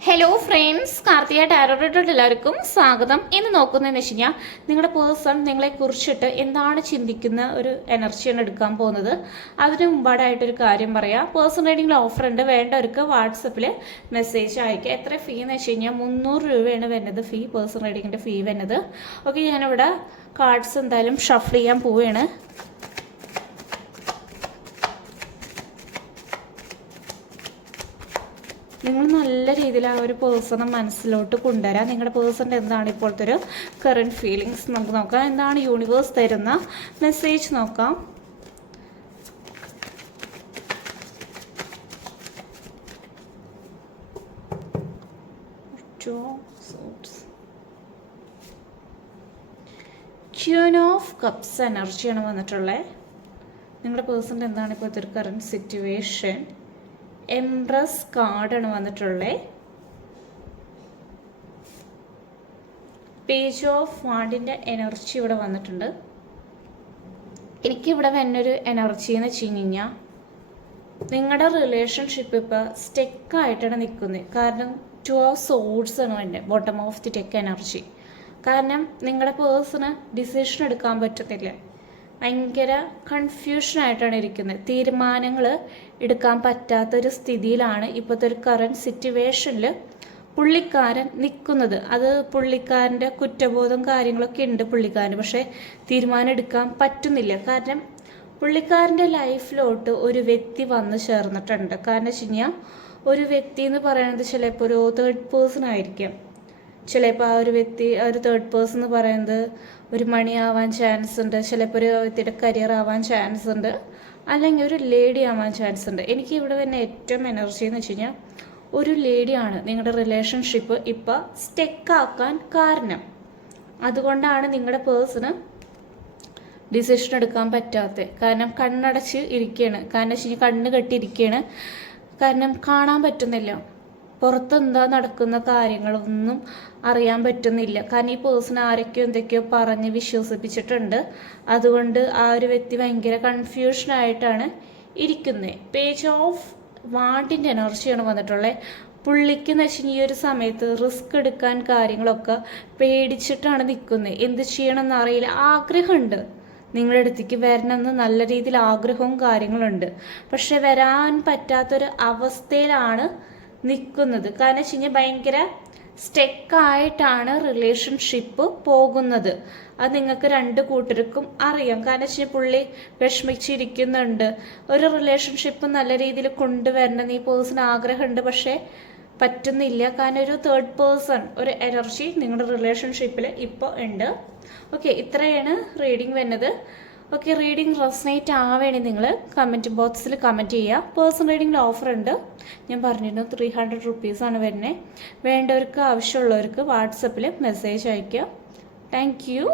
Hello friends, Karthika ടാരോട്ടോട്ട് എല്ലാവർക്കും സ്വാഗതം. ഇന്ന് നോക്കുന്നതെന്ന് വെച്ച് കഴിഞ്ഞാൽ നിങ്ങളുടെ പേഴ്സൺ നിങ്ങളെ കുറിച്ചിട്ട് എന്താണ് ചിന്തിക്കുന്ന ഒരു എനർജിയാണ് എടുക്കാൻ പോകുന്നത്. അതിന് മുമ്പാടായിട്ടൊരു കാര്യം പറയാം. പേഴ്സൺ റീഡിങ്ങിൽ ഓഫർ ഉണ്ട്. വേണ്ടവർക്ക് വാട്സപ്പിൽ മെസ്സേജ് അയക്കുക. എത്ര ഫീ എന്ന് വെച്ച് കഴിഞ്ഞാൽ 300 രൂപയാണ് വരുന്നത് ഫീ, പേഴ്സൺ റീഡിങ്ങിൻ്റെ ഫീ വരുന്നത്. ഓക്കെ, ഞാനിവിടെ കാർഡ്സ് എന്തായാലും ഷഫിൾ ചെയ്യാൻ പോവുകയാണ്. നിങ്ങൾ നല്ല രീതിയിൽ ആ ഒരു പേഴ്സണെ മനസ്സിലോട്ട് കൊണ്ടുവരാം. നിങ്ങളുടെ പേഴ്സണിൻ്റെ എന്താണ് ഇപ്പോഴത്തെ ഒരു കറൻറ്റ് ഫീലിങ്സ് നമുക്ക് നോക്കാം. എന്താണ് യൂണിവേഴ്സ് തരുന്ന മെസ്സേജ് നോക്കാം. ക്യൂൻ ഓഫ് കപ്സ് എനർജിയാണ് വന്നിട്ടുള്ളത്. നിങ്ങളുടെ പേഴ്സണിൻ്റെ എന്താണ് ഇപ്പോഴത്തെ ഒരു കറൻറ്റ് സിറ്റുവേഷൻ. എംപ്രസ് കാർഡാണ് വന്നിട്ടുള്ളത്. പേജ് ഓഫ് വാണ്ടിൻ്റെ എനർജി ഇവിടെ വന്നിട്ടുണ്ട്. എനിക്കിവിടെ വരുന്നൊരു എനർജി എന്ന് വെച്ച് കഴിഞ്ഞാൽ നിങ്ങളുടെ റിലേഷൻഷിപ്പ് ഇപ്പോൾ സ്റ്റെക്കായിട്ടാണ് നിൽക്കുന്നത്. കാരണം 2 ഓഫ് സോഡ്സ് ആണ് വേണ്ടത് bottom of the tech energy. കാരണം നിങ്ങളുടെ പേഴ്സണ് ഡിസിഷൻ എടുക്കാൻ പറ്റത്തില്ല. ഭയങ്കര കൺഫ്യൂഷനായിട്ടാണ് ഇരിക്കുന്നത്. തീരുമാനങ്ങൾ എടുക്കാൻ പറ്റാത്തൊരു സ്ഥിതിയിലാണ് ഇപ്പോഴത്തെ ഒരു കറൻറ്റ് സിറ്റുവേഷനിൽ പുള്ളിക്കാരൻ നിൽക്കുന്നത്. അത് പുള്ളിക്കാരൻ്റെ കുറ്റബോധം കാര്യങ്ങളൊക്കെ ഉണ്ട് പുള്ളിക്കാരന്. പക്ഷേ തീരുമാനം എടുക്കാൻ പറ്റുന്നില്ല. കാരണം പുള്ളിക്കാരൻ്റെ ലൈഫിലോട്ട് ഒരു വ്യക്തി വന്നു ചേർന്നിട്ടുണ്ട്. കാരണം വെച്ച് കഴിഞ്ഞാൽ ഒരു വ്യക്തി എന്ന് പറയുന്നത് ചിലപ്പോൾ ഒരു തേർഡ് പേഴ്സൺ ആയിരിക്കാം. ചിലപ്പോൾ ആ ഒരു വ്യക്തി, ആ ഒരു തേർഡ് പേഴ്സൺ എന്ന് പറയുന്നത് ഒരു മണി ആവാൻ ചാൻസ് ഉണ്ട്. ചിലപ്പോൾ ഒരു വ്യക്തിയുടെ കരിയർ ആവാൻ ചാൻസ് ഉണ്ട്, അല്ലെങ്കിൽ ഒരു ലേഡി ആവാൻ ചാൻസ് ഉണ്ട്. എനിക്ക് ഇവിടെ തന്നെ ഏറ്റവും എനർജി എന്ന് വെച്ച് കഴിഞ്ഞാൽ ഒരു ലേഡിയാണ് നിങ്ങളുടെ റിലേഷൻഷിപ്പ് ഇപ്പോൾ സ്റ്റെക്കാക്കാൻ കാരണം. അതുകൊണ്ടാണ് നിങ്ങളുടെ പേഴ്സണ് ഡിസിഷൻ എടുക്കാൻ പറ്റാത്തത്. കാരണം കണ്ണടച്ച് ഇരിക്കുകയാണ്. കാരണം വെച്ച് കഴിഞ്ഞാൽ കണ്ണ് കെട്ടിയിരിക്കുകയാണ്. കാരണം കാണാൻ പറ്റുന്നില്ല, പുറത്തെന്താ നടക്കുന്ന കാര്യങ്ങളൊന്നും അറിയാൻ പറ്റുന്നില്ല. കാരണം ഈ പേഴ്സൺ ആരൊക്കെയോ എന്തൊക്കെയോ പറഞ്ഞ് വിശ്വസിപ്പിച്ചിട്ടുണ്ട്. അതുകൊണ്ട് ആ ഒരു വ്യക്തി ഭയങ്കര കൺഫ്യൂഷനായിട്ടാണ് ഇരിക്കുന്നത്. പേജ് ഓഫ് വാണ്ടിൻ്റെ എനർജിയാണ് വന്നിട്ടുള്ളത്. പുള്ളിക്ക് എന്ന് വെച്ച് കഴിഞ്ഞാൽ ഈ ഒരു സമയത്ത് റിസ്ക് എടുക്കാൻ കാര്യങ്ങളൊക്കെ പേടിച്ചിട്ടാണ് നിൽക്കുന്നത്. എന്ത് ചെയ്യണമെന്ന് അറിയില്ല. ആഗ്രഹമുണ്ട്, നിങ്ങളുടെ അടുത്തേക്ക് വരണമെന്ന് നല്ല രീതിയിൽ ആഗ്രഹവും കാര്യങ്ങളുണ്ട്. പക്ഷെ വരാൻ പറ്റാത്തൊരു അവസ്ഥയിലാണ് നിൽക്കുന്നത്. കാരണം വെച്ച് കഴിഞ്ഞാൽ ഭയങ്കര സ്റ്റെക്കായിട്ടാണ് റിലേഷൻഷിപ്പ് പോകുന്നത്. അത് നിങ്ങൾക്ക് 2 കൂട്ടർക്കും അറിയാം. കാരണം വെച്ച് കഴിഞ്ഞാൽ പുള്ളി വിഷമിച്ചിരിക്കുന്നുണ്ട്. ഒരു റിലേഷൻഷിപ്പ് നല്ല രീതിയിൽ കൊണ്ടുവരണം ഈ പേഴ്സൺ ആഗ്രഹമുണ്ട്, പക്ഷേ പറ്റുന്നില്ല. കാരണം ഒരു തേർഡ് പേഴ്സൺ ഒരു എനർജി നിങ്ങളുടെ റിലേഷൻഷിപ്പിൽ ഇപ്പോൾ ഉണ്ട്. ഓക്കെ, ഇത്രയാണ് റീഡിങ് വരുന്നത്. ഓക്കെ, റീഡിങ് റെസനേറ്റ് ആവേണേ നിങ്ങൾ കമൻറ്റ് ബോക്സിൽ കമൻറ്റ് ചെയ്യുക. പേഴ്സൺ റീഡിങ്ങിൽ ഓഫർ ഉണ്ട്. ഞാൻ പറഞ്ഞിരുന്നു 300 റുപ്പീസാണ് വരുന്നത്. വേണ്ടവർക്ക്, ആവശ്യമുള്ളവർക്ക് വാട്സപ്പിൽ മെസ്സേജ് അയയ്ക്കുക. Thank you.